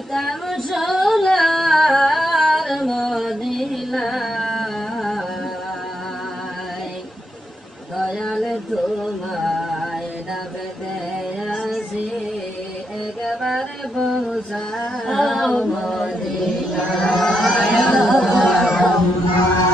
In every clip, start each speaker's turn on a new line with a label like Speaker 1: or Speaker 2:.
Speaker 1: যাইতাম সোলার মদিনায় দয়াল তোমায় ডাকতে আসি একবারে বসাও আবহাওয়া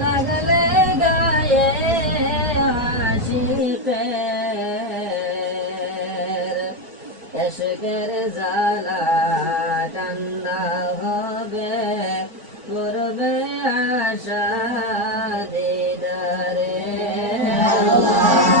Speaker 1: লাগলে গায়ে আশিকের এসকের জালা ঠান্ডা হবে করবে আশা দিদারে। চিন্তা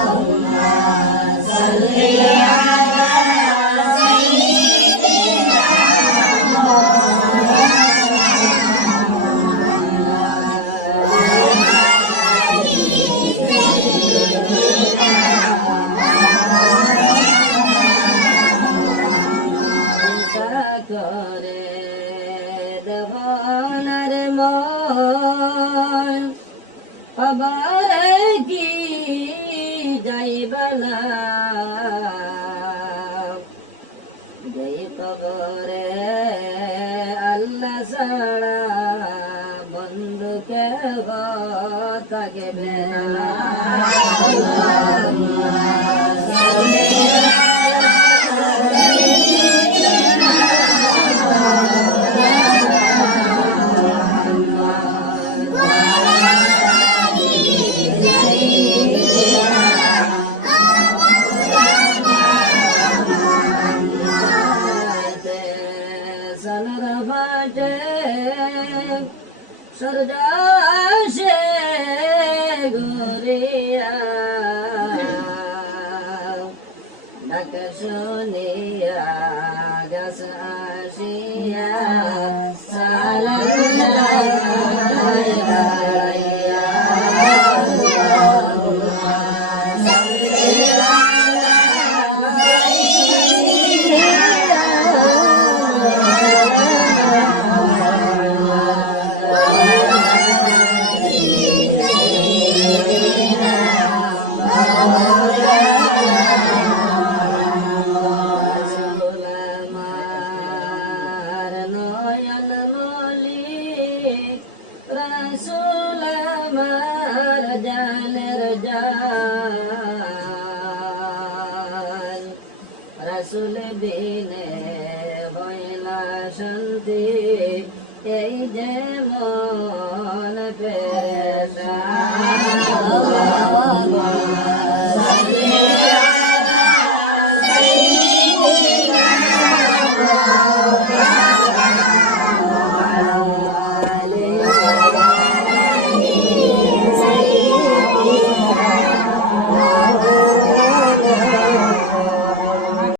Speaker 1: করে দেবনার মন। আবার কি যাইবালা যেই কবরে আল্লাহ ছাড়া বন্ধুকে থাকবে না। সরদাসে গুরিয়া ডাক শুনিয়া গাছ আসিয়া। জান রসুল বিনে হইলা শান্তি এই যে মন পেশা